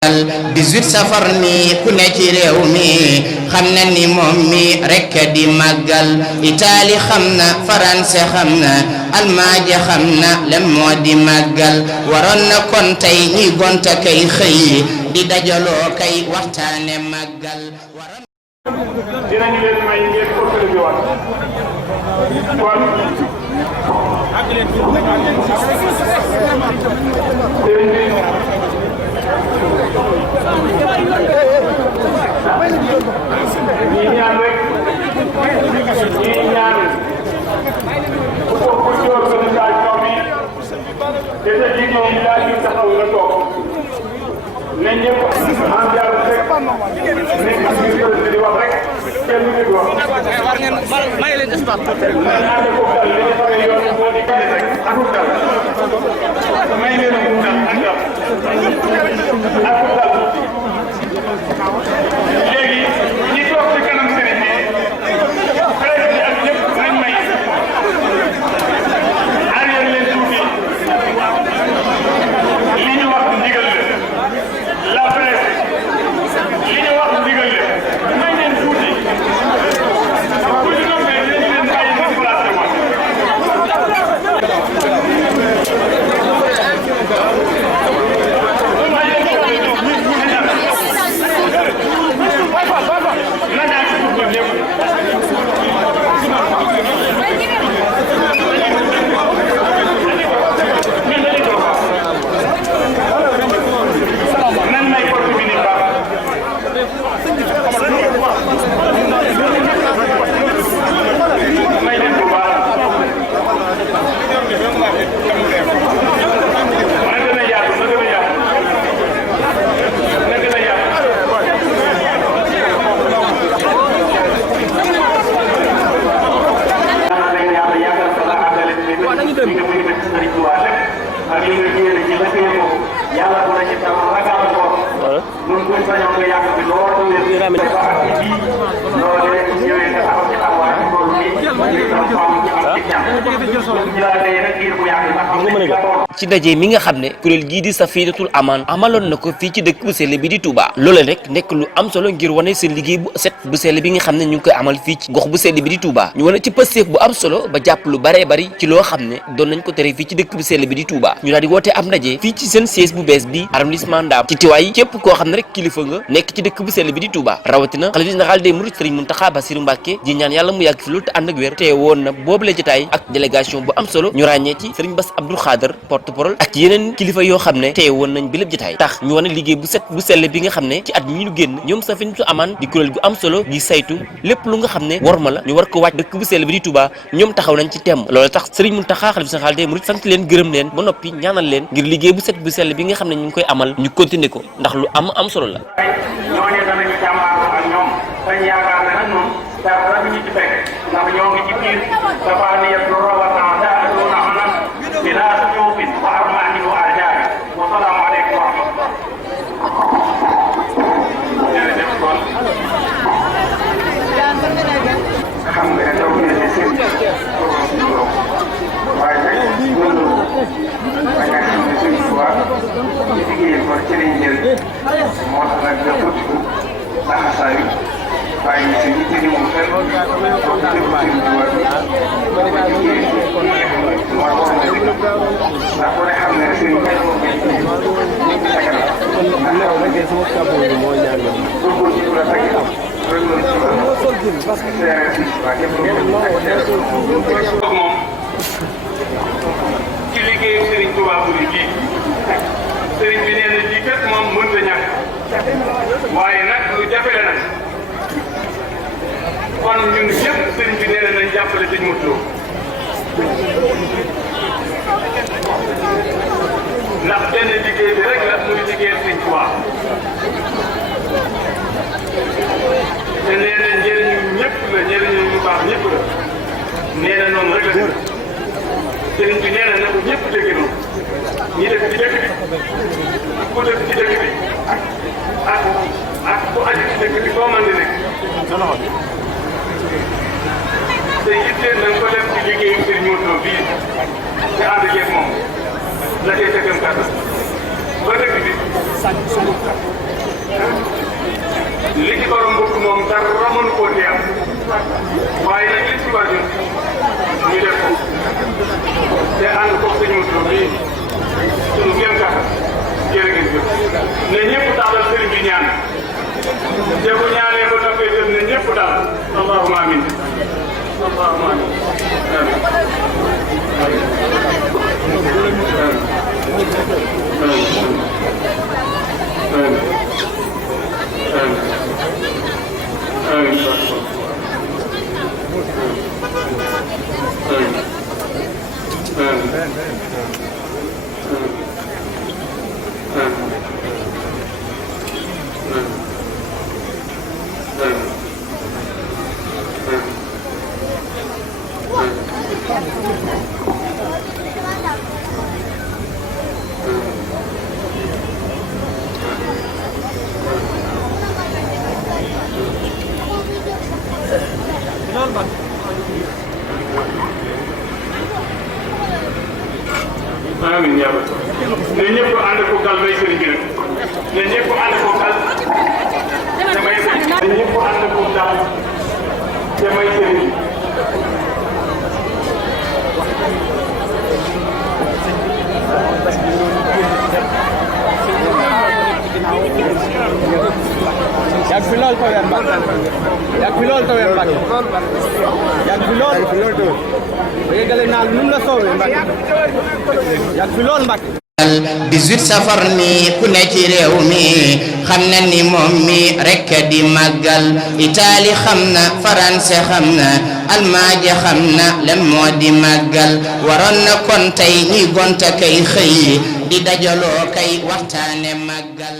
18 safar mi ku ne ci réew mi xam na ni moom mi rekk di màggal Italie xam na France xam na Allemagne xam na lan moo di màggal waroon na kon tey ñi gonta kay xëy di dajaloo kay waxtaane màggal dinañu leen may ngeen ko bi waat kon ñi ñaan rek ñi ñaan ku ko ku joor organisation bi dete jiit moom daal di taxaw na toog ne ñëpp am jaar rek nekk ministre bi di wax rek kenn du di wax may leen espace naa ko dal li defare yoon moo di kenn rek akul dal may leen akul dal akul dal léegi ñi toog ci kanam sëriñ bi presse bi ak ñëpp nañ may arrière leen tuuti li ñu wax ndigal la presse li ñu wax ndigal la may leen tuuti ku ñu noppee dañu leen bàyyi ñu placé woon ci daje mi nga xam ne kuréel gii di Safinatul Amaan amaloon na ko fii ci dëkk bu sell bi di Touba loolee rek nekk lu am solo ngir wane seen liggéey bu set bu sell bi nga xam ne ñu ngi koy amal fii ci gox bu sell bi di Touba ñu wane ci pësteef bu am solo ba jàpp lu baree bari ci loo xam ne doon nañ ko tere fii ci dëkk bu sell bi di Touba ñu daal di woote am ndaje fii ci seen siège bu bees bi arrondissement Ndam ci tiwaay képp koo xam ne rek kilifa nga nekk ci dëkk bu sell bi di Touba rawatina xalifa général des mourides Serigne Mountakha Bassirou Mbacké di ñaan yàlla mu yàgg fi loolu te ànd ak wér te woon na boobu la jotaay ak délégation bu am solo ñu ràññee ci Serigne Bass Abdou Khadre porte-parole ak yeneen kilifa yoo xam ne teye woon nañ bi lépp jotaay tax ñu wane liggéey bu set bu sell bi nga xam ne ci at mi ñu génn ñoom Safinatul Amaan di kuréel gu am solo di saytu lépp lu nga xam ne worma la ñu war ko wàcc dëkk bu sell bi di Touba ñoom taxaw nañ ci temm loolu tax Serigne Mountakha xalifa général des mourides sant leen gërëm leen ba noppi ñaanal leen ngir liggéey bu set bu sell bi nga xam ne ñu ngi koy amal ñu continuer ko ndax lu am solo la ñooñu danañu jàmbaarloo ak ñoom dañ yaakaar ne nag moom dara ñu ci fekk ndax ñoo ngi ci biir safaaniyat lu rawatan daaduna anan bila suyufin wa armaanin wa arjaabi wa salaamu aleykum wa rahmatullah jërëjëf kon xam nga ne taw ne seen waaye nag loolu ba nga xam ne suñu tubaab ci liggéey ko ci lañ jël moo tax nag nga fëtt ko laxasaa yi bàyyi si nit ñi moom fenn donc lépp suñu tubaab bi ba liggéey mooy war na dëgg ndax ku ne xam ne suñu mbéy moom ñu ngi sagal bëggul ci la tag bëggul ci la seere si waa képp moom ci liggéeyu Serigne Touba bu bii Serigne bi nee na lii kat moom mënta ñàkk waaye nag lu jafe la nag kon ñun ñëpp Serigne bi nee na nañ jàppale Serigne Modou Lo ndax benn liggéey bi rek la muy liggéeyal Serigne Touba te nee na njëriñu ñëpp la njëriñu ñu baax ñëpp la nee na noonu rek la Serigne bi nee na ko ñëpp dégg noonu ñi dëkk ci dëkk bi ku dëkk ci dëkk bi ak ku aju ci dëkk bi foo mën di nekk te yitteel nañ ko def ci liggéeyu Serigne Modou Lo bii te ànd ak moom la cay tëggam kàttan ba dëkk bi li ci borom mbokk moom dara mënu koo teew waaye nag li ci war ñu def ko te ànd ko suñu moto bi suñu gën kat jërë ngeen jëf ne ñëpp tàllal sëriñ bi ñaan te bu ñaanee ba noppee dem ne ñëpp daal allahumma amin allahumma amin amiin yaa rabbi ne ñëpp ànd ko gal may sëriñ bi nag ne ñëpp ànd ko gal te may sëriñ ne ñëpp ànd ko gal te may sëriñ bi yàgg fi lool tawee Mbacke yàgg fi lool tawee Mbacke yàgg fi lool ba yeggale naa lu mu la soowee Mbacke yàgg fi lool Mbacke 18 safar ni ku ne ci réew mi xam na ni moom mi rekk di màggal Italie xam na France xam na Allemagne xam na lan moo di màggal waroon na kon tey ñi gonta kay xëy di dajaloo kay waxtaane màggal